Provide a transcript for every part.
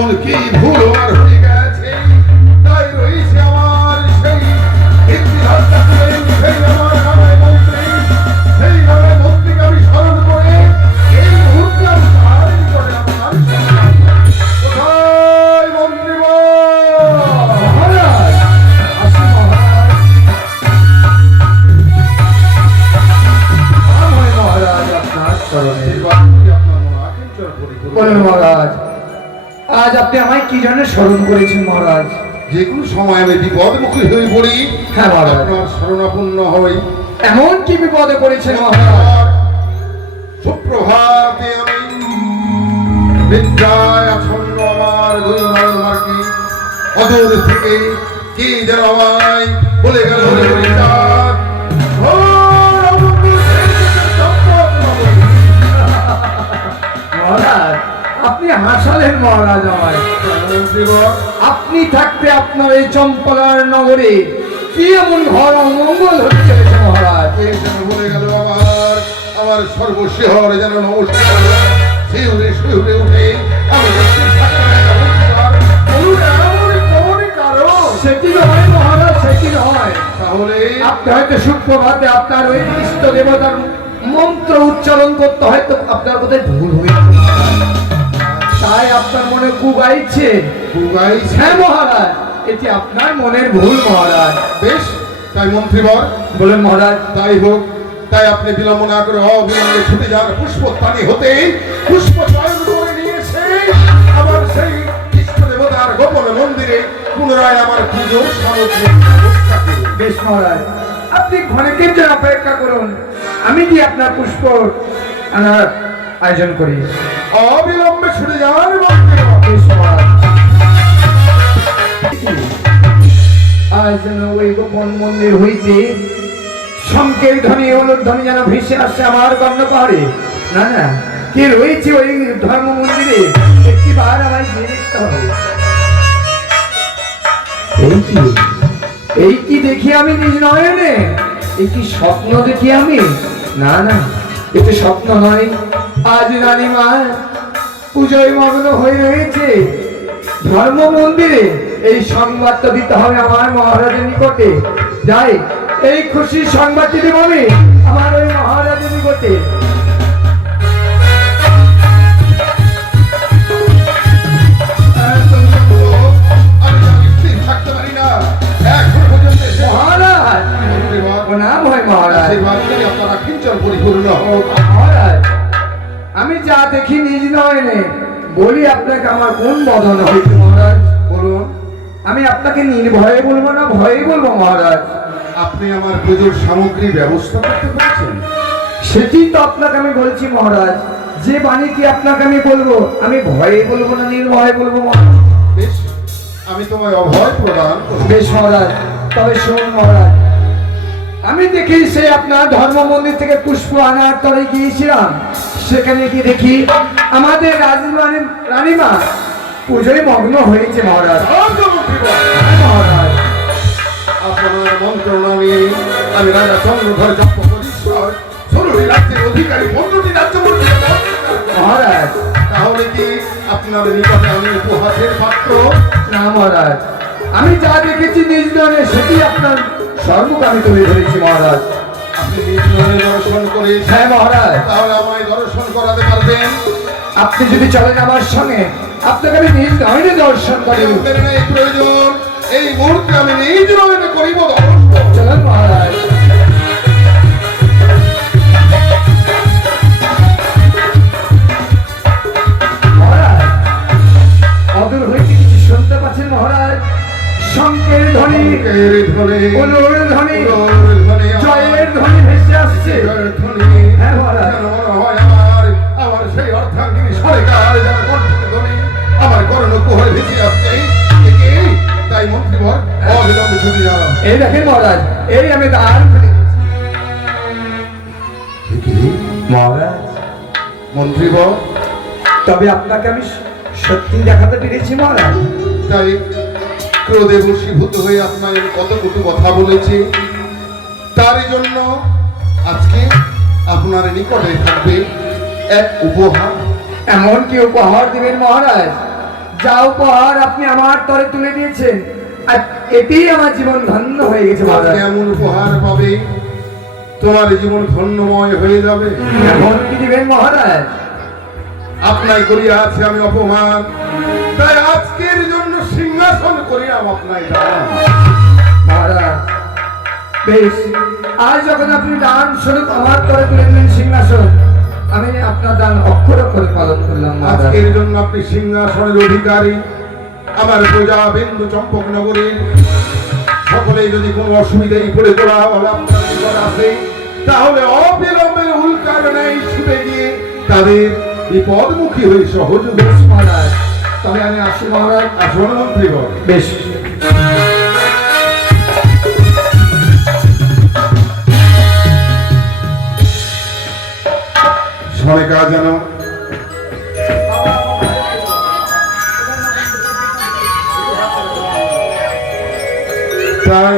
এমন কি ভুল আমার হয়ে গেছে, তাই রয়েছে আমার সেই ইতিহাসটা তুলে সেই আমার নামে মন্ত্রী, সেই নামে মন্ত্রীকে আমি স্মরণ করে এই মুহূর্তে আমি তার নিকটে আমার কোথায় মন্ত্রী মহারাজ, আসি মহারাজ। আমার মহারাজ আপনার স্মরণে। বলুন মহারাজ, আজ আপনি আমায় কি জন্য স্মরণ করেছেন মহারাজ? যে কোনো সময় আমি বিপদমুখী হয়ে পড়ি, হ্যাঁ মহারাজ। আপনার শরণাপন্ন হই। এমন কি বিপদে পড়েছেন মহারাজ? সুপ্রভাতে আমি বিদ্যায় আসন্ন আমার দুই নয়ন মার্কি অদূর থেকে কি যেন আমায় বলে গেল মহারাজ, আপনি হাসালেন মহারাজ আমায়। আপনি থাকতে আপনার এই চম্পলার নগরে কি এমন ঘর অমঙ্গল হতে চলেছে মহারাজ? বলে গেল আমার সর্বশেহর যেন নমস্কার শিউরে শিউরে উঠে আমি সেটি নয় মহারাজ, সেটি নয়। তাহলে আপনি হয়তো সুপ্রভাতে আপনার ওই ইষ্ট দেবতার মন্ত্র উচ্চারণ করতে হয়তো আপনার বোধহয় ভুল হয়েছে, তাই আপনার মনে কুগাইছে। হ্যাঁ মহারাজ, এটি আপনার মনের ভুল মহারাজ। বেশ, তাই মন্ত্রীবর বলেন মহারাজ। তাই হোক, তাই আপনি বিলম্ব না করে অবিলম্বে ছুটে যান পুষ্পস্থানে হতে পুষ্প চয়ন করে নিয়ে এসে আবার সেই ইষ্ট দেবতার গোপন মন্দিরে পুনরায় আমার পুজোর সামগ্রী ব্যবস্থা করুন। বেশ মহারাজ, আপনি ক্ষণিকের জন্য অপেক্ষা করুন, আমি কি আপনার পুষ্প আনার আয়োজন করি। অবিলম্বে ছুটে যান মন্ত্রীবর। বেশ মহারাজ। আজ যেন ওই গোপন মন্দির হইতে শঙ্কের ধ্বনি হলুদ ধ্বনি যেন ভেসে আসছে আমার কর্ণ পাহাড়ে। না না, কে রয়েছে ওই ধর্ম মন্দিরে একটিবার আমায় গিয়ে দেখতে হবে। এই কি দেখি আমি নিজ নয়নে? এই কি স্বপ্ন দেখি আমি? না না, এটা স্বপ্ন নয়। আজ রানীমা পুজোয় মগ্ন হয়ে রয়েছে ধর্ম মন্দিরে। এই সংবাদটা দিতে হবে আমার মহারাজের নিকটে। যাই, এই খুশির সংবাদটি দেব আমি আমার ওই মহারাজের নিকটে। থাকতে পারি না এখন পর্যন্ত মহারাজ, প্রণাম হয় মহারাজ। আপনারা কিঞ্চন পরিপূর্ণ হোক। মহারাজ, আমি যা দেখি নিজ নয়নে বলি আপনাকে আমার কোন বদন হয়েছে মহারাজ বলুন। আমি আপনাকে নির্ভয়ে বলবো না ভয়ে বলবো মহারাজ? আপনি আমার পুজোর সামগ্রী ব্যবস্থা করতে পারছেন? সেটি তো আপনাকে আমি বলছি মহারাজ। যে বাণীটি আপনাকে আমি বলবো, আমি ভয়ে বলবো না নির্ভয়ে বলবো মহারাজ? বেশ, আমি তোমায় অভয় প্রদান করব। বেশ মহারাজ, তবে শুনুন মহারাজ, আমি দেখি সে আপনার ধর্ম মন্দির থেকে পুষ্প আনার তরে গিয়েছিলাম। সেখানে গিয়ে দেখি আমাদের রানীমা পুজোয় মগ্ন হয়েছে মহারাজ। মহারাজ, আপনার মন্ত্রণা নিয়ে আমি রাজা চন্দ্রধর জপকরীশ্বর ষোলোটি রাজ্যের অধিকারী 15টি রাজ্য মন্ত্রী। মহারাজ, তাহলে কি আপনার নিকটে আমি উপহাসের পাত্র? না মহারাজ, আমি যা দেখেছি নিজ নয়নে সেটি আপনার সর্বক আমি তুলে ধরেছি মহারাজ। আপনি নিজ নয়নে দর্শন করে হ্যাঁ মহারাজ। তাহলে আমায় দর্শন করাতে পারবেন? আপনি যদি চলেন আমার সঙ্গে, আপনাকে আমি নিজ নয়নে দর্শন করি। এই প্রয়োজন, এই মুহূর্তে আমি নিজ নয়নে করিব দর্শন। চলেন মহারাজ। মহারাজ, অদূর হইতে কিছু শুনতে পাচ্ছেন মহারাজ? শঙ্কের ধ্বনি, অনুর ধ্বনি, জয়ের ধ্বনি ভেসে আসছে। হ্যাঁ মহারাজ। আমার সেই অর্থাঙ্গিনী সরকার যারা কণ্ঠে ধ্বনি আমার কর্ণকুহরে ভেসে আসছে। তাই মন্ত্রীবর অবিলম্বে ছুটি যাওয়া। এই দেখেন মহারাজ, এই আমি দ্বার খুলে দিয়েছি। মহারাজ, মন্ত্রীবর, তবে আপনাকে আমি সত্যি দেখাতে পেরেছি মহারাজ। তাই ক্রোধে বশীভূত হয়ে আপনার কত কটু কথা বলেছি, তার জন্য আজকে আপনার নিকটে থাকবে এক উপহার। এমন কি উপহার দিবেন মহারাজ যা উপহার আপনি আমার তরে তুলে দিয়েছেন, আর এটি আমার জীবন ধন্য হয়ে গেছে মহারাজ। এমন উপহার পাবে তোমার জীবন ধন্যময় হয়ে যাবে। এমন কি দিবেন মহারাজ? আপনাই করিয়া আছে আমি অপমান, তাই আজকের জন্য সিংহাসন করিয়াম আপনাই দান। মহারাজ বেশ, আজ যখন আপনি দান স্বরূপ আমার তরে তুলে দিলেন সিংহাসন, আমি আপনার দান অক্ষর অক্ষরে পালন করলাম মহারাজ। আজকের জন্য আপনি সিংহাসনের অধিকারী। আমার প্রজা বিন্দু চম্পক নগরীর সকলে যদি কোনো অসুবিধায় পড়ে তোলা হলে আপনার নিকট আসে, তাহলে অবিলম্বে উল্কার ন্যায় ছুটে গিয়ে তাদের বিপদমুখী হয়ে সহযোগ। বেশ মহারাজ, তবে আমি আসি মহারাজ। আসন মন্ত্রীগণ। বেশ। সরেকা যেন তাই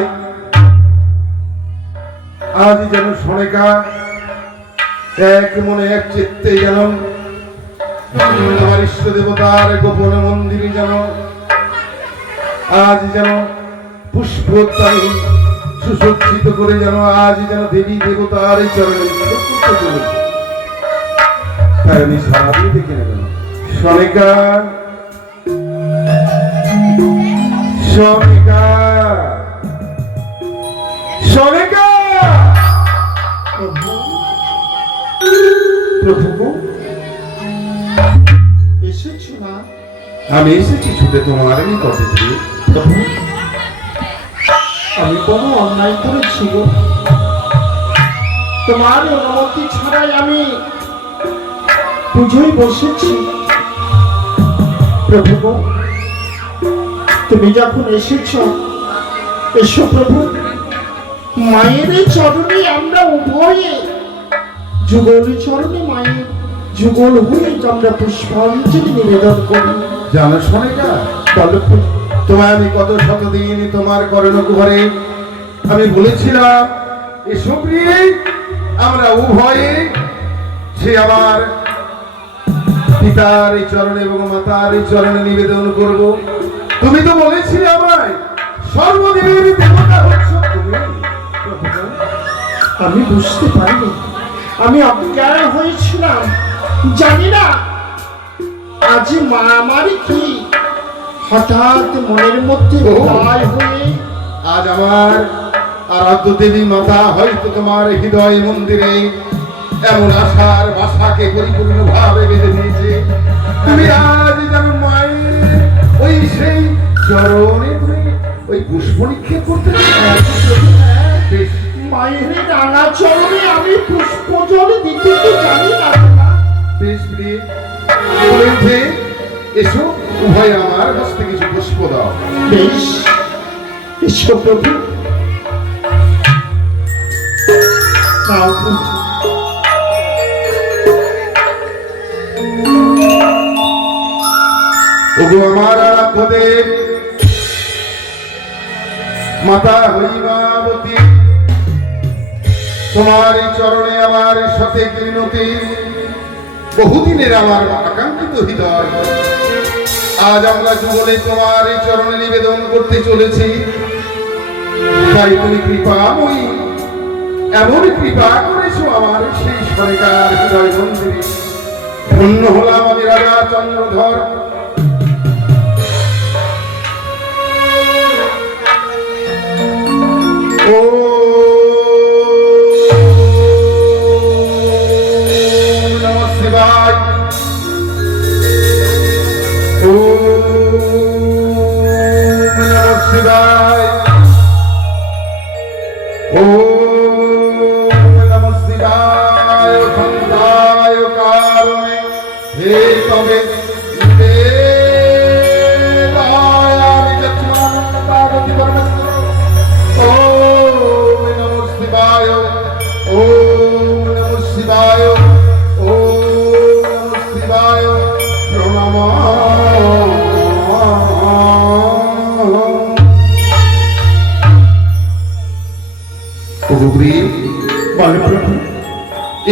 আজ যেন সরেকা এক মনে এক চিত্তে যেন আমার ইষ্ট দেবতার গোপন মন্দিরে যেন আজ যেন পুষ্পোত্তারী সুসজ্জিত করে যেন আজ যেন দেবী দেবতার চরণে করতে চলেছে। তাই আমি সারাদিন দেখে নেবেন। সনিকা সনিকা সনিকা প্রভু এসেছো না? আমি এসেছি ছুটে তোমার নিকটে। প্রভু, আমি কোনো অন্যায় করেছি গো? তোমার অনুমতি ছাড়াই আমি পুজোয় বসেছি। প্রভু গো, তুমি যখন এসেছো, এসো প্রভু। মায়ের চরণে আমরা উভয়ে যুগল চরণে মায়ের যুগল হয়ে আমরা পুষ্পাঞ্জলি নিবেদন করি। জানো সনিকা, বলো প্রভু। তোমায় আমি কত শতদিন তোমার করণকুহরে আমি বলেছিলাম এসো প্রিয়ে, আমরা উভয়ে সে আমার পিতার এই চরণে এবং মাতার এই চরণে নিবেদন করব। তুমি তো বলেছিলে আমায় সর্বদেবের দেবতা হচ্ছ তুমি। আমি বুঝতে পারিনি, আমি অজ্ঞান হয়েছিলাম, জানি না আজ মা আমার কি হঠাৎ মনের মধ্যে ভয় হয়ে আজ আমার আরাধ্য দেবী মাতা হয়তো তোমার হৃদয় মন্দিরে এমন আশার বাসাকে পরিপূর্ণ ভাবে বেঁধে দিয়েছে। তুমি আজ যেন মায়ের ওই সেই চরণে তুমি ওই পুষ্প নিক্ষেপ করতে বেশ মায়ের রাঙা চরণে আমি পুষ্প জল দিতে তো জানি না। বেশ প্রিয় বলে উঠে এসো, উভয় আমার হস্তে কিছু পুষ্প দাও। বেশ, এসো প্রভু। নাও প্রভু। ওগো আমার আরাধ্যদেব মাতা হরিমাবতী, তোমার এই চরণে আমার সাথে মিনতি, বহুদিনের আমার আকাঙ্ক্ষিত হৃদয় আজ আমরা যুগলে তোমার এই চরণে নিবেদন করতে চলেছি। তাই তুমি কৃপাময়ী এমন কৃপা করেছো আমার সেই সরকার হৃদয় মন্দিরে। ধন্য হলাম আমি রাজা চন্দ্রধর। ও নমঃ শিবায়। ও নমঃ শিবায়। ও নমঃ শিবায়। সন্ধ্যায় কারণে হে তবে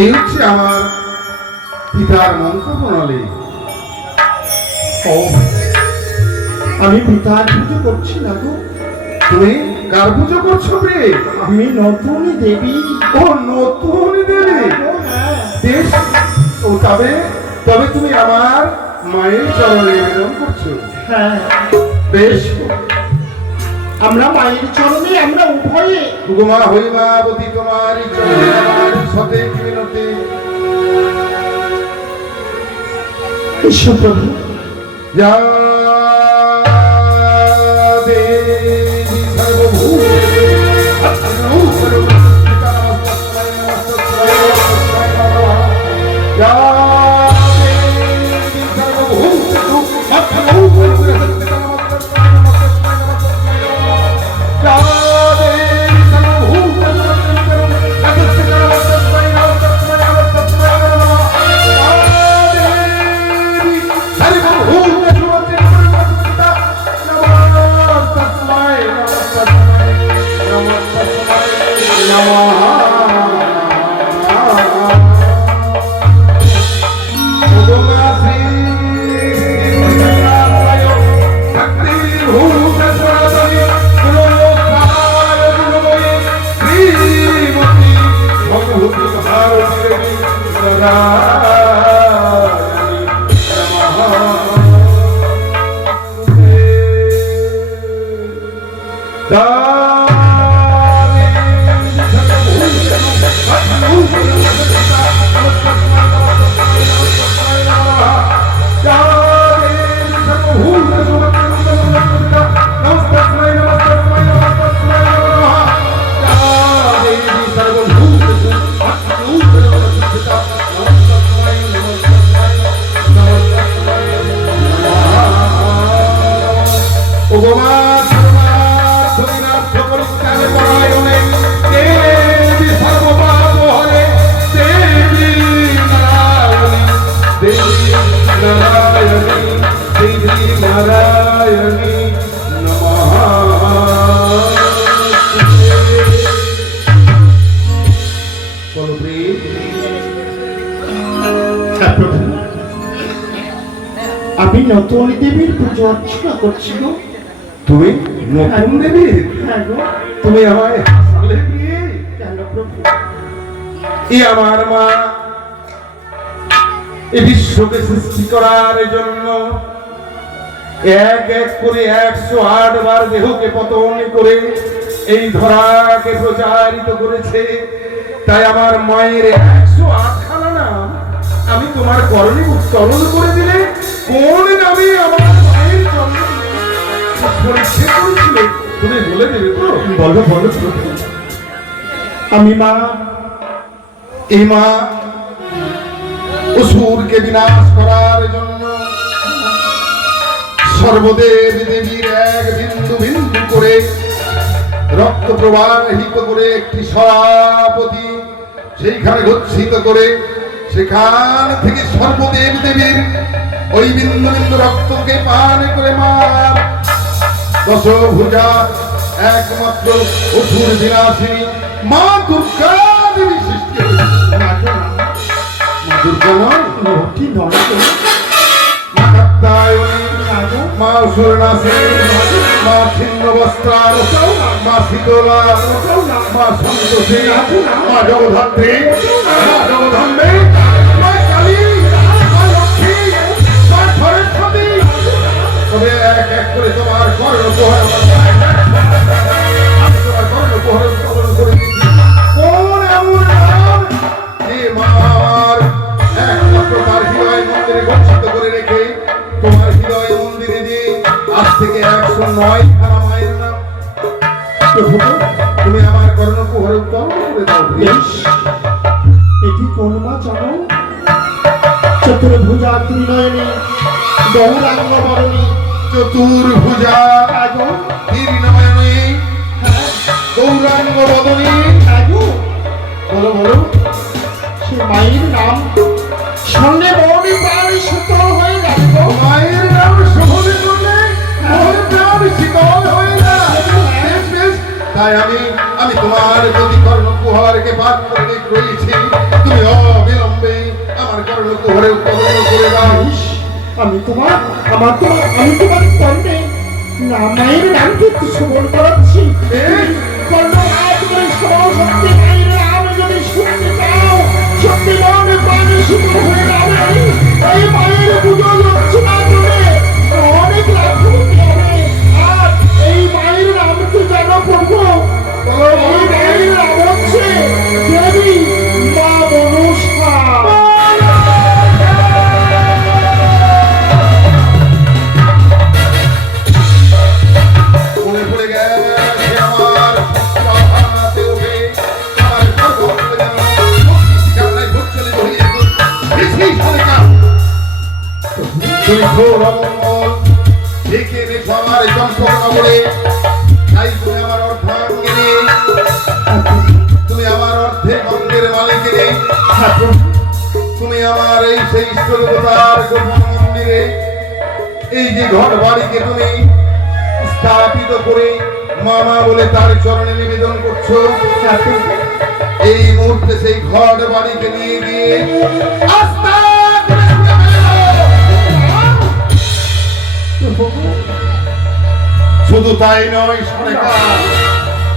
এই হচ্ছে আমার পিতার মন্ত্র প্রণালী। আমি পিতার পুজো করছি না গো। তুমি কার পুজো করছো রে? আমি নতুন দেবী। ও নতুন দেবী, ও হ্যাঁ, বেশ। ও তবে তবে তুমি আমার মায়ের চরণে নিবেদন করছো? হ্যাঁ, বেশ। আমরা মায়ের চরণে আমরা উভয়ে উগমা হইমাবতী তোমারই চরণে আমার সতে মিনতি। ঈশ্বর প্রভু। যা দেবী সর্বভূত যা দেবী সর্বভূত আমি নতুন দেবীর পুজো অর্চনা করছি গো। তুমি নতুন দেবী? হ্যাঁ গো। তুমি আমায় হাসালে প্রিয়ে? কেন প্রভু? এই আমার মা এই বিশ্বকে সৃষ্টি করার জন্য এক এক করে 108 বার দেহকে পতন করে এই ধরাকে প্রচারিত করেছে। তাই আমার মায়ের 108 খানা নাম আমি তোমার করণে উচ্চারণ করে দিলে কোন নামে আমার মায়ের জন্ম পরীক্ষা করেছিল তুমি বলে দেবে তো? বলো বলো। আমি মা, এই মা অসুরকে বিনাশ করার জন্য সর্বদেব দেবীর এক বিন্দু বিন্দু করে রক্ত প্রবাহিত করে একটি সরাপতি সেইখানে গচ্ছিত করে সেখান থেকে সর্বদেব দেবীর ওই বিন্দু বিন্দু রক্তকে পান করে মার দশভুজা একমাত্র অসুর বিনাশিনী মা দুর্গা দেবী সৃষ্টি হয়েছে। না গো, না। মা দুর্গা নয়, নটি নয় গো। মা কাত্যায়নী, না গো। মা অসুরনাশিনী, মা ছিন্ন বস্ত্রার, মা শীতলা, মা সন্তোষী, মা জগদ্ধাত্রী, মা জগদম্বে, মা কালী, মা লক্ষ্মী, মা সরস্বতী। তবে এক এক করে তোমার কর্ণপোহর তোমার কর্ণপোহর উত্তোলন করে দিচ্ছি। কোন এমন নাম যে মার একমাত্র তার হৃদয় মন্দিরে গচ্ছিত করে রেখে তোমার হৃদয় মন্দিরে যে আজ থেকে 109 খানা মায়ের নাম তুমি আমার কর্ণপোহর উত্তোলন করে দাও। বেশ, এটি কোন মা জানো? চতুর্ভুজা ত্রিনয়নী গৌরাঙ্গ বরণী চতুর্ভুজা আগো। তীর্ণময়ী গৌরাঙ্গ বদনী। আগো, বলো বলো। সে মায়ের নাম শুনলে মনে প্রাণ শীতল হয়ে যাবে গো। মায়ের নাম শোভনে করলে মনে প্রাণ শীতল হয়ে যায়। বেশ, বেশ। তাই আমি তোমার প্রতি কর্ণকুহরকে পাঠ করে রয়েছি। তুমি অবিলম্বে আমার কর্ণকুহরে উত্তোলন করে দাও। আমি তোমার কর্ণে না মায়ের নামকে একটু শ্রবণ করাচ্ছি কর্ণঘাত করে সত্যি মায়ের নাম যদি শুনতে চাও সত্যি মনে প্রাণে শুরু হয়ে যাবে এই মায়ের পুজো হচ্ছে না করে অনেক লাভ হতে হবে আর এই মায়ের নামকে যেন পড়বো এই মায়ের নাম হচ্ছে দেবী মা মনসা। মনে পড়ে গেছে আমার হাতে ওঠে আমার সর্বত্র যেন ঠিকানায় ভোটচলে ধরিয়ে বেশি সরকা তুমি ঘোর অমঙ্গল ডেকে এনেছো আমার চম্পকনা বলে তাই তুমি আমার অর্ধাঙ্গিনী তুমি আমার অর্ধেক অঙ্গের মালিকিনী তুমি আমার এই সেই ইষ্টদেবতার গোপন মন্দিরে এই যে ঘর বাড়িকে তুমি স্থাপিত করে মামা বলে তার চরণে নিবেদন করছো এই মুহূর্তে সেই ঘর বাড়িকে নিয়ে গিয়ে আস্তে করে ছুঁড়ে ফেলে দাও। শুধু তাই নয় সরেকা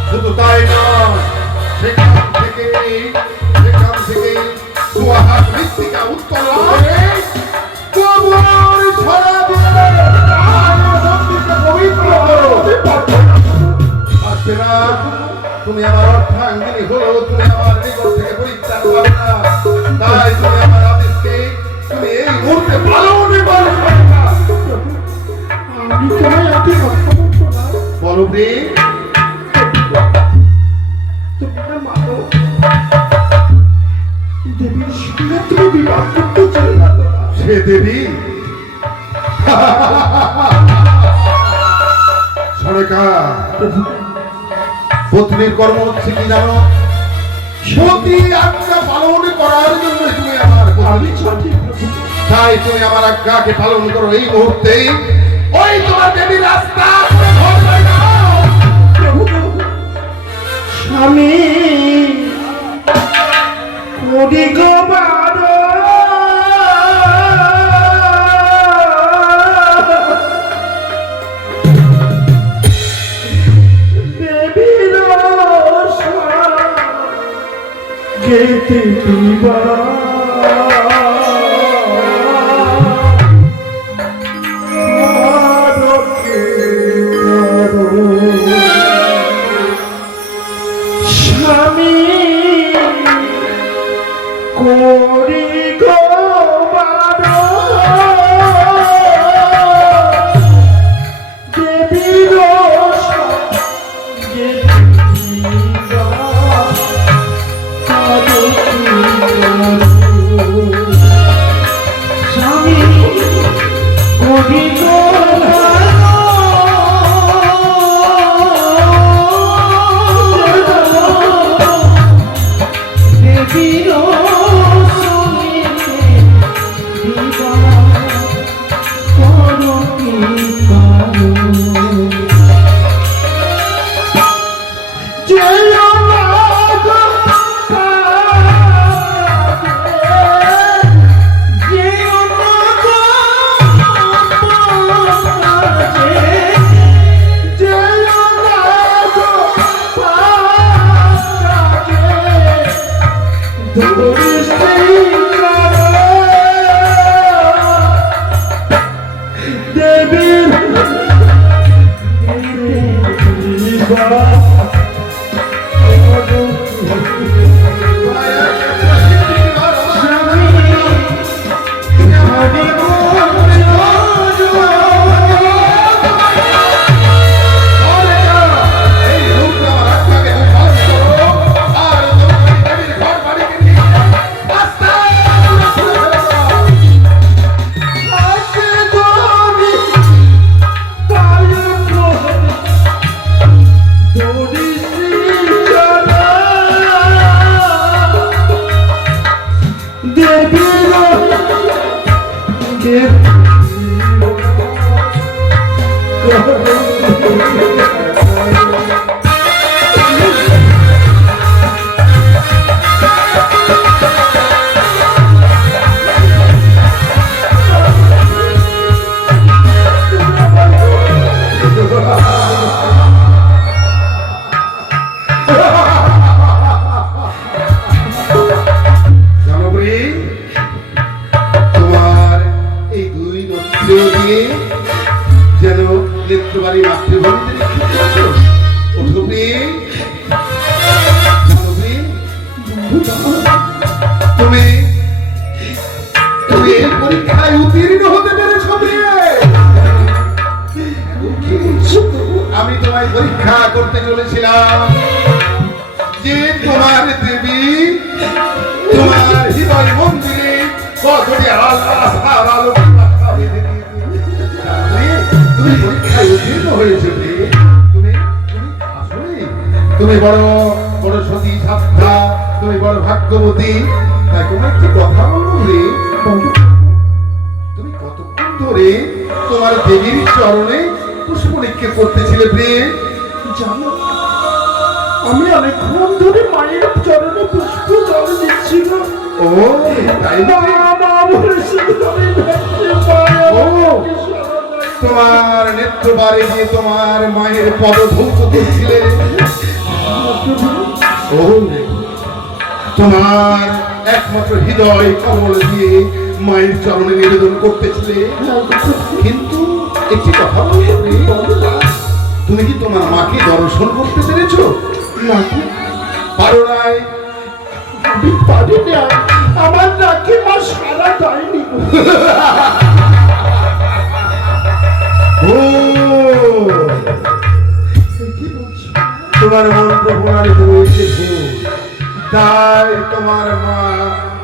শুধু তাই নয় সেখান থেকে সুহাগ মৃত্তিকা উত্তোলন করে কবর ছড়া দিয়ে মন্দিরকে পবিত্র করো। আসবে না তুমি আমার অর্ধাঙ্গিনী হলো তুমি আমার নিকট থেকে পরিত্রাণ পাবে না তাই তুমি আমার আদেশকে তুমি এই মুহূর্তে পালন করো। আমি তোমায় আগে কথা বলবো না বলো প্রিয় তুমি না মানো দেবীর সঙ্গে তুমি বিবাহ করতে চাই না সে দেবী সরকার পত্নীর কর্ম হচ্ছে কি জানো সতী আজ্ঞা পালন করার জন্য তুমি আমার আমি জানি প্রভু তাই তুমি আমার আজ্ঞাকে পালন করো এই মুহূর্তে ওই তোমার দেবীর রাস্তা প্রভু স্বামী কোটি গোবার দেবীর যেতে দিবা স্বামী করি গো দেবীর স্বামী করি গো তুমি তুমি এই পরীক্ষায় উত্তীর্ণ হতে পেরেছো প্রিয়ে। আমি তোমায় পরীক্ষা করতে চলেছিলাম যে তোমার দেবী তোমার হৃদয় মন্দিরে কতটি আশার আলো তুমি পরীক্ষায় উত্তীর্ণ হয়েছে প্রিয়ে। তুমি তুমি আসলে তুমি বড় বড় সতী সাধ্যা, তুমি বড় ভাগ্যবতী। তাই তোমার একটি কথা বলবো রে, তুমি কতক্ষণ ধরে তোমার দেবীর চরণে পুষ্প নিক্ষেপ করতেছিলে প্রিয়ে? জানো, আমি অনেকক্ষণ ধরে মায়ের চরণে পুষ্প জল দিচ্ছিলাম। ও তাই মা নাকি? মা বলেছে আমি দেখতে পাই। ও তোমার নেত্রবারে গিয়ে তোমার মায়ের পদধৌত করছিলে। ও তোমার একমাত্র হৃদয় কমল দিয়ে মায়ের চরণে নিবেদন করতেছিলে। কিন্তু একটি কথা বলবো রে, তুমি কি তোমার মাকে দর্শন করতে পেরেছো? নাকি পারো নাই? আমি পারি না, আমার নাকি মা সারা দেয়নি। ও কি বলছো? তোমার মন্ত্র প্রণালী রয়েছে ভুল, তাই তোমার মা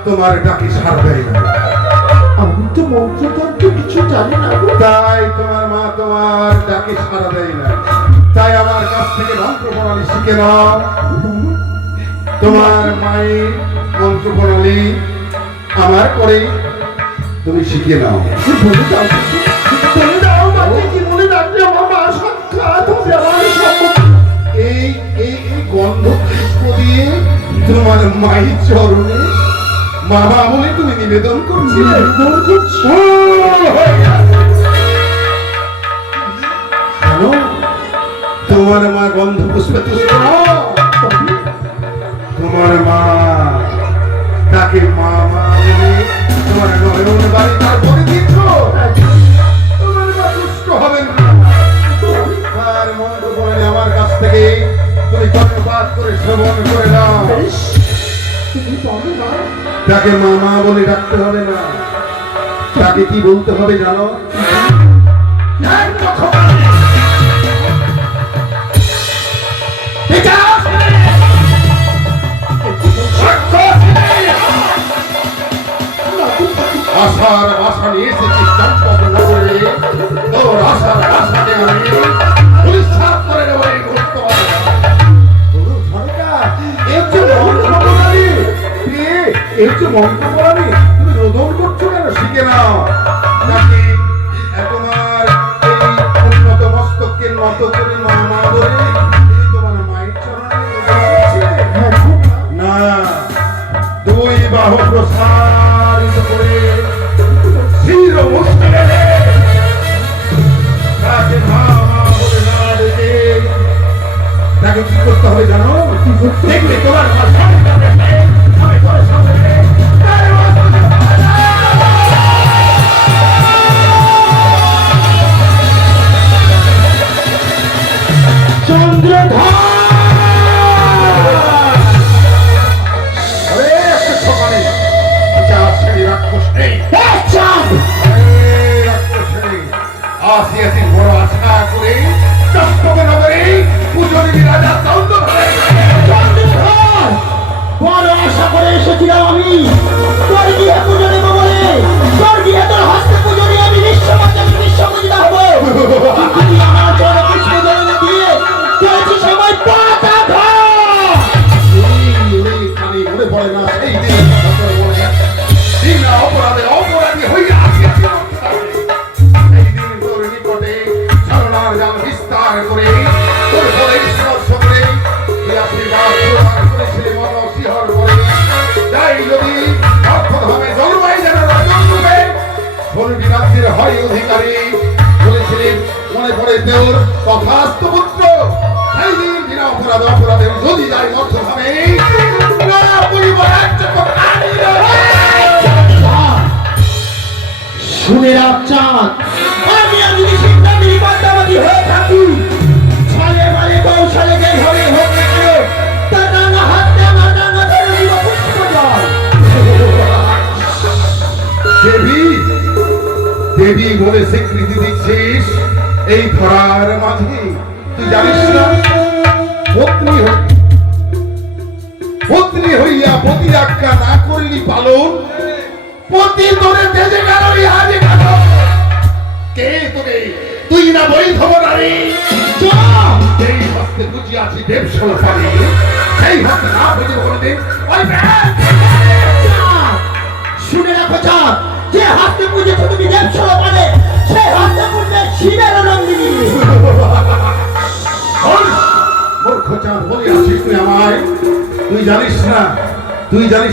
তোমার ডাকে সাড়া দেয় না। আমি তো মন্ত্রতন্ত্র কিছু জানি না গো। তাই তোমার মা তোমার ডাকে সাড়া দেয় না। তাই আমার কাছ থেকে মন্ত্র প্রণালী শিখে নাও। তোমার মায়ের মন্ত্র প্রণালী আমার করে তুমি শিখে নাও। বলে দাও কিছু, বলে দাও মাকে কি মনে রাখলে আমার মা সাক্ষাৎ হবে আমার সম্মুখে। এই এই এই গন্ধ পুষ্প দিয়ে তোমার মায়ের চরণে মামা বলে তুমি নিবেদন করছিলে। দৌড় করছি। ও, হয়ে গেছে। জানো, তোমার মা গন্ধ পুষ্পে তুষ্ট না। তোমার মা তাকে মামা বলে তোমার নয়ন বাড়ি তার করে দিচ্ছ। তোমার মা তুষ্ট হবেন না। তার মন্ত্র বলে আমার কাছ থেকে তুমি কর্ণপাত করে শ্রবণ করে নাও। বেশ, তুমি বলো না। তাকে মামা বলে ডাকতে হবে না, তাকে কি বলতে হবে জানো? আশার আশা নিয়ে এসেছি চম্পক নগরে, তোর আশার আশাকে আমি পরিষ্কার করে নেব এই বর্তমানে। গুরু সরকার, এর যে মন্ত্রপ্রণালী, এর যে মন্ত্রপ্রণালী, তুমি রোদন করছো কেন? শিখে নাও। নাকি তোমার এই উন্নত মস্তকের মতো করে মামা বলে তিনি তোমার মায়ের চরণে না, দুই বাহু প্রসারিত করে শির মুষ্টিতে তাকে মামা বলে না ডেকে তাকে কি করতে হবে জানো? দেখবে তোমার মা সামনে যাবে, আমি তোর সামনে চন্দ্রধর সকালে চার শ্রেণী রাক্ষস নেই। আসিয়াছি বড় আশা করে চম্পক নগরে পুজোরী রাজা চন্দ্রধর। বড় আশা করে এসেছিলাম আমি তোর গিয়ে পুজো দেবো বলে। তোর গিয়ে তোর হস্তে পুজো দিয়ে আমি বিশ্বপূজিতা হবো। আমি আমার চরণে পুষ্প জল দিয়ে পেয়েছি সময় পাতা ঘা। কানে মনে পড়ে না সেই দিন অপরাধে অপরাধী হইয়া আসিয়াছি। সেই দিন তোর নিকটে ছলনার জাল বিস্তার করে তোর বলে স্পর্শ করে এই আশীর্বাদ প্রদান করেছিলে মন শিহর করে। তাই যদি অর্থভাবে জন্মাই যেন রাজন রূপে ষোলটি রাজ্যের হয় অধিকারী বলেছিলেন, মনে পড়ে তোর তথাস্ত পুত্র। সেই দিন বিনা অপরাধ অপরাধের যদি যাই অর্থভাবে না পরিবার শুনে রাখ চাঁদ, আমি আর যদি সিদ্ধান্তি বাদ্যাবাদী হয়ে থাকি ছলে মালে কৌশলে যেই হবে হোক না কেন তার রাঙা হাতে আমার রাঙা ধরে দিব পুষ্প এই ধরার মাঝে তুই জানিস না পত্নী হইয়া পতি আজ্ঞা না করলি পালন, পতি তোরে তেজে গেল ইহাজে গেল। কে তোরে, তুই না বৈধ নারী। এই হস্তে বুঝিয়াছি দেবশল পারে, সেই হস্তে না বুঝে বলে ওই শুনে রাখো চাঁদ, যে হাতে পুজেছো তুমি দেবশল পারে, সেই হাতে পুজে শিবের নন্দিনী। মূর্খ চাঁদ বলে আছিস তুই আমায়? তুই জানিস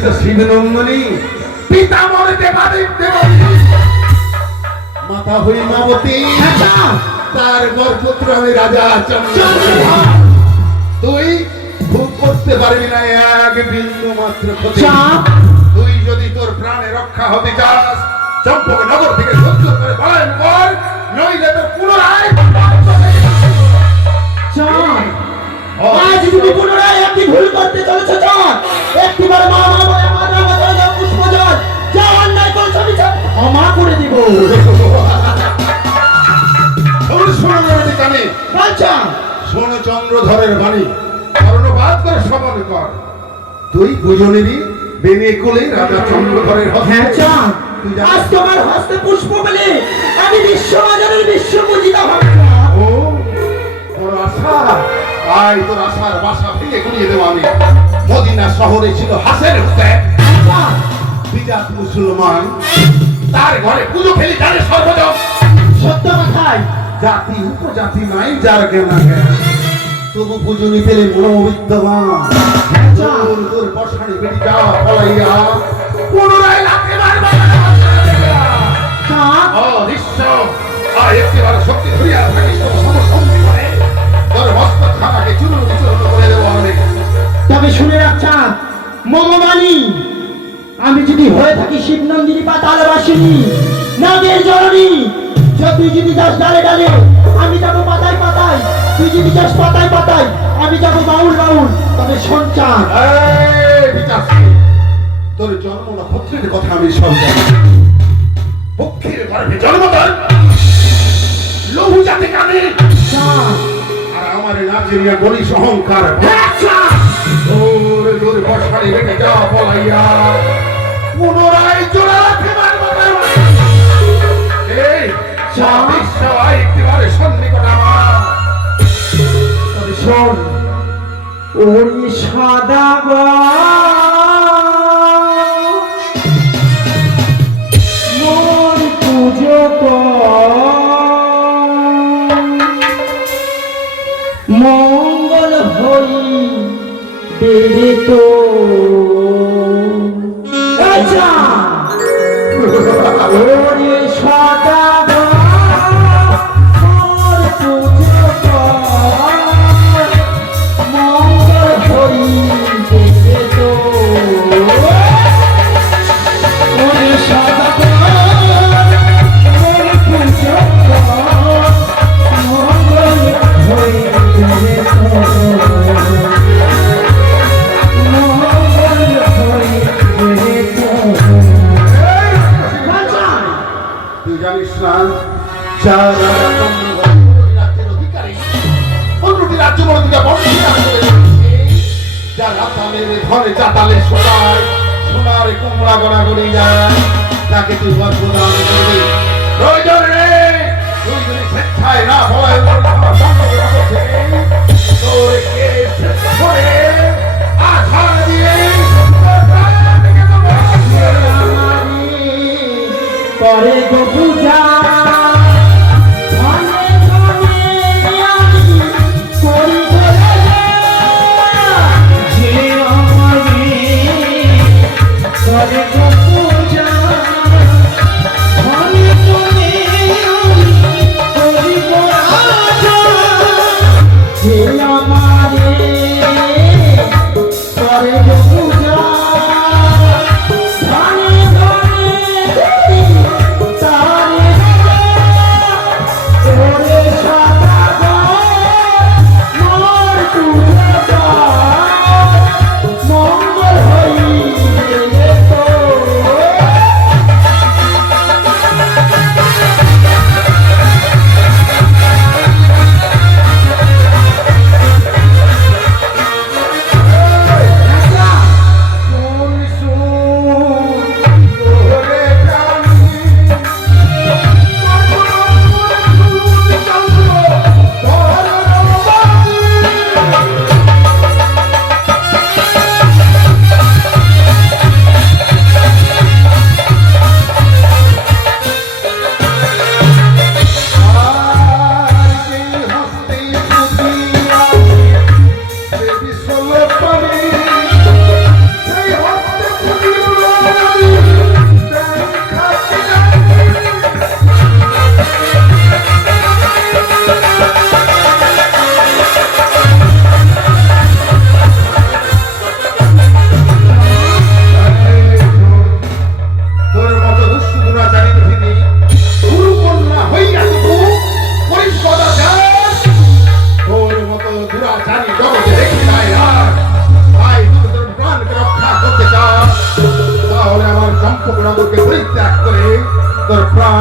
না শিব নন্দনী পিতা মরে দেবাদেব দেবী, মাতা হই মাবতী, তার গর্ভপুত্র আমি রাজা চন্দ্র। তুই ভুল করতে পারবি না এক বিন্দু মাত্র ক্ষতি। তুই যদি তোর প্রাণে রক্ষা হতে চাস, চম্পক নগর থেকে সহ্য করে পলায়ন কর, নইলে তোর পুনরায় আজ তুমি পুনরায় একটি ভুল করতে চলেছ চাঁদ। একটিবার মা বলে আমার পুষ্প জল, যা অন্যায় করেছ আমি ক্ষমা করে দিব। শোন চন্দ্রধরের বাণী, কর্ণপাত করে শ্রবণ কর। তুই দুজনেরই বেনে কোলে রাজা চন্দ্রধরের হস্তে। আজ তোমার হস্তে পুষ্প পেলে আমি বিশ্ববাজারের বিশ্ব পূজিতা হব না। ও তোর আশা, আয় তোর আশার বাসা ভেঙে গুড়িয়ে দেবো আমি। মদিনা শহরে ছিল হাসের হুসেন, বিজাত মুসলমান, তার ঘরে পুজো খেলি জানে সর্বজন। সত্য কথাই, জাতি উপজাতি নাই যার জ্ঞান জ্ঞান, তবু পুজো নিতে মনোবিদ্যমান। তোর বসানি বেটি যা পলাইয়া পুনরায় লাথি মারবা। একটিবার শক্তি ধরিয়া থাকিস সমসন্ধি করে তোর মস্তক খানাকে চূর্ণ বিচূর্ণ করে দেবো আমি। তবে শুনে রাখছা মমবাণী, আমি যদি হয়ে থাকি শিবনন্দিনী পাতালবাসিনী, নাগের জননী, তুই যদি যাস ডালে ডালে আমি যাবো পাতায় পাতায়, তুই যদি যাস পাতায় পাতায় আমি যাবো বাউল বাউল। তবে শোন চাঁদ, তোর জন্ম নক্ষত্রের কথা আমি সব জানি। পক্ষের গর্ভে জন্ম তোর, লঘু জাতি কানে, আর আমার নাচেরিয়া গলিস অহংকার। তোর বর্ষারে বেটে যা পলাইয়া পুনরায় জোড়া রাখে মারবা। এই সবাই একটিবারে সন্নিকট আমার। তবে শোন, ওই সাদা মোর পুজো মঙ্গল হই দেবে তো। ওরে সাদা মোর পুজো মঙ্গল হই দেবে তো। ওরে সাদা মোর পুজো মঙ্গল হই দেবে তো। তুই জানিস না যারা রাজ্যের অধিকারী, অন্যটি রাজ্য মন্ত্রীরা যারা তালের ধরে চাতালে সোনায় সোনার কুমড়া গড়াগড়ি যায়, তাকে তুই বদদান করবি। প্রয়োজন রে, তুই যদি স্বেচ্ছায় না হয় তোর কেস করে আধার দিয়ে করে গো পূজা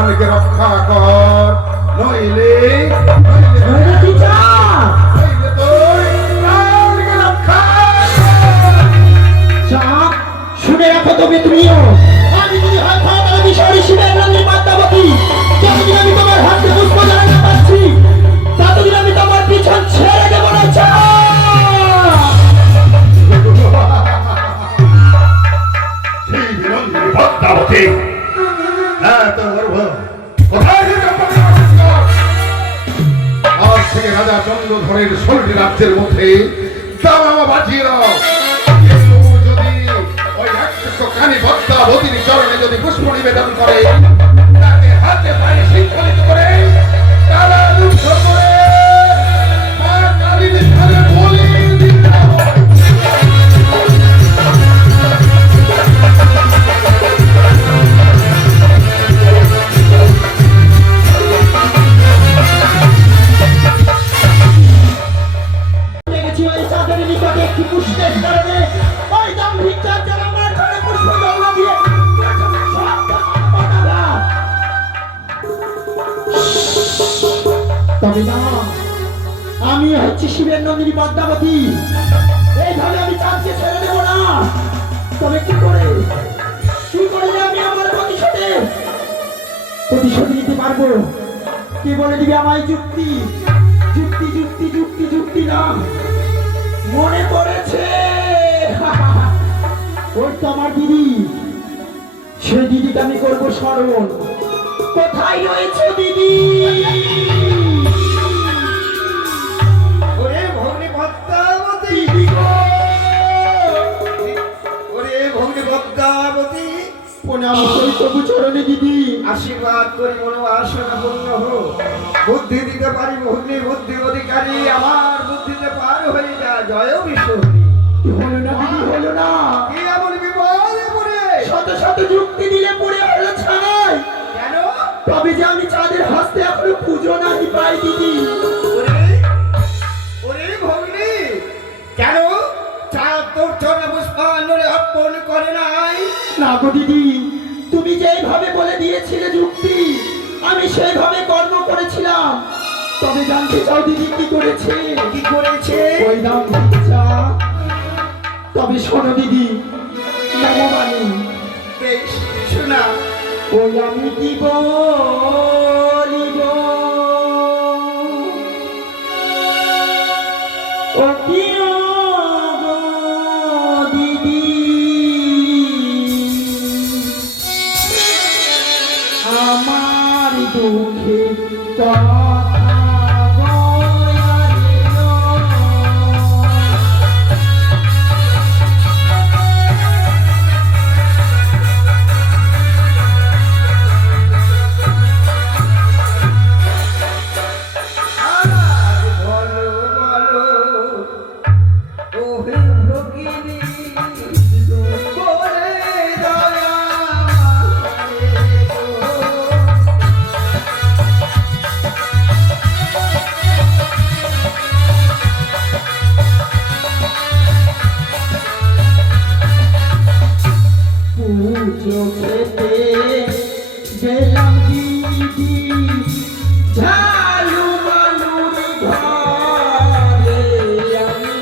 প্রাণকে রক্ষা কর, নইলে নইলে কি চাও? নইলে তুই প্রাণকে রক্ষা কর। চাপ শুনে রাখো তবে তুমিও, আমি যদি হয় ফাদার বিষয় শিবের নন্দী পদ্মাবতী, যতদিন আমি তোমার হাতে পুষ্প জানাতে পারছি ততদিন আমি তোমার পিছন ছেড়ে দেবো না। সেই বিনন্দিনী পদ্মাবতী, এত গর্ব কোথায় থেকে আপনি আবিষ্কার? আজ থেকে রাজা চন্দ্রধরের 16টি রাজ্যের মধ্যে দামামা বাজিয়ে দাও। কিন্তু যদি ওই একশো কানি পদ্মাবতীর চরণে যদি পুষ্প নিবেদন করে, তাকে হাতে পায়ে শৃঙ্খলিত করে তারা রুদ্ধ করে মা কালীর ধারে বলি দিতে হবে। দেখেছি ওই চাঁদের নিকটে একটি পুষ্পের কারণে ওই দাম্ভিকটার জন্য আমার ঘরে পুষ্প জল দিয়ে সব পাঠালা। তবে না, আমি হচ্ছি শিবের নন্দিনী পদ্মাবতী, এইভাবে আমি চাঁদকে ছেড়ে দেবো না। তবে কি করে যে আমি আমার প্রতিশোধ নিতে পারবো? কে বলে দিবে আমায় যুক্তি? যুক্তি যুক্তি যুক্তি যুক্তি না, মনে পড়েছে ওই তো আমার দিদি, সেই দিদিকে আমি করবো স্মরণ। কোথায় রয়েছে দিদি? ওরে ভগ্নী পদ্মাবতী, দিদি গো, ওরে ভগ্নী পদ্মাবতী, প্রণাম করি তবু চরণে দিদি। আশীর্বাদ করি মনোবাসনা পূর্ণ হো। বুদ্ধি দিতে পারি ভগ্নী, বুদ্ধি অধিকারী, আমার বুদ্ধিতে পার হয়ে যা। জয় বিষ্ণু। কি হলো না দিদি, হলো না? কি এমন বিপদে পড়ে? শত শত যুক্তি দিলে পড়ে হলো ছাই। কেন? তবে যে আমি চাঁদের হস্তে এখনো পুজো নাহি পাই দিদি। ওরে ওরে ভগ্নী, কেন চাঁদ তোর চরণে পুষ্পাঞ্জলি অর্পণ করে নাই? না গো দিদি, তুমি যেইভাবে বলে দিয়েছিলে যুক্তি, আমি সেইভাবে কর্ম করেছিলাম। তবে জানতে চাও দিদি কি করেছে? কি করেছে? ওই নাম ভিক্ষা। তবে শোনো দিদি, নমবাণী, বেশ শোনা। ওই আমি কি বলিব, ও কি গো দিদি, আমার দুঃখে কথা গয়ালিল। আর বলো বলো, ওহে ভগিনী, করে দয়া আমারে গো। পুজো খেতে গেলাম দিদি, ঝালু মালুর ঘরে আমি।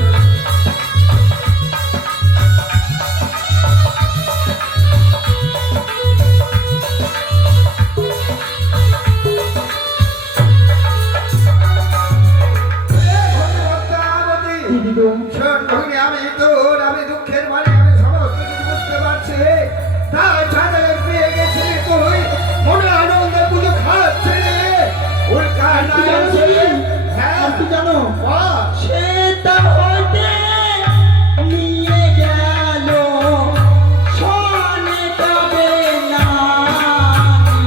পদ্মাবতী, দিদি গো, শোন ভগিনী, আমি দুঃখের মানে আমি সমস্ত কিছু বুঝতে পারছি। তাই ছাদে পেয়ে গেছি তুই মনে আনন্দে পুজো খাচ্ছে রে। ওর কাজ কি জানো দিদি? হ্যাঁ আর কি জানো? বাহ, সেটা হইতে নিয়ে গেল শোনে তবে না আমি।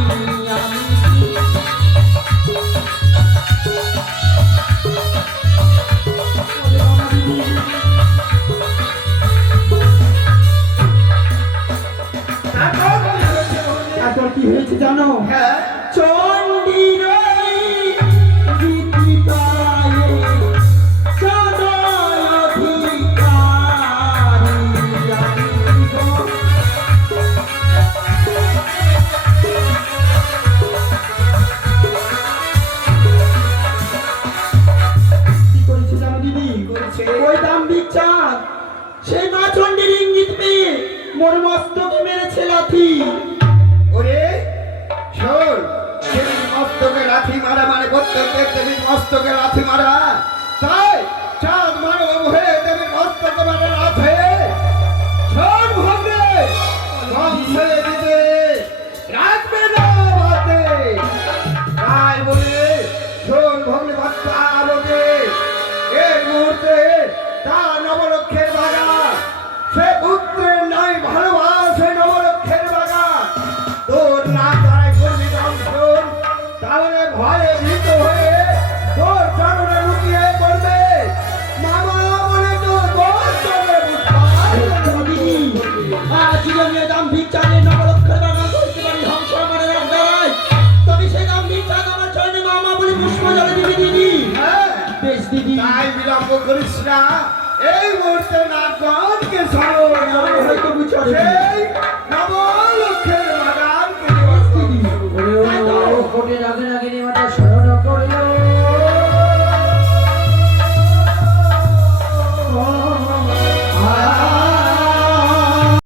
তারপর কি হয়েছে ভগিনী? তারপর কি হয়েছে জানো? হ্যাঁ, চণ্ডীর গীতি গায়ে সদয় অধিকারী আমি গো। মস্তকে মেরেছে লাথি। ওরে শোন, দেবীর মস্তকে লাথি মারা মানে প্রত্যেক দেবীর মস্তকে লাথি মারা। তাই চাঁদ মানব হয়ে দেবীর মস্তকে মারা লাথে শোন ভাবরে কম ছেড়ে দিতে রাখবে না বাতে। তাই বলে শোন ভগ্নে বাচ্চা আলোকে এই মুহূর্তে তার নবলক্ষের বাগা, সে পুত্রের নাই ভালোবাসে নবলক্ষের বাগা তোর না তারাই করবি দংশন। তাহলে ভয়ে ভীত হয়ে তোর চরণে লুকিয়ে পড়বে মামা বলে তোর চরণে আজ আমি দাম ভিক্ষানে নবলক্ষের বাগান করতে পারি হংস আমার এক দাঁড়ায়, তবে সেই দাম ভিক্ষা আমার চরণে মামা বলে পুষ্প জলে দিবি দিদি। হ্যাঁ, বেশ দিদি। তাই বিলম্ব করিস না, এই মুহূর্তে নাগকে স্মরণ হয়তো বুঝতে পারবি। সেই নব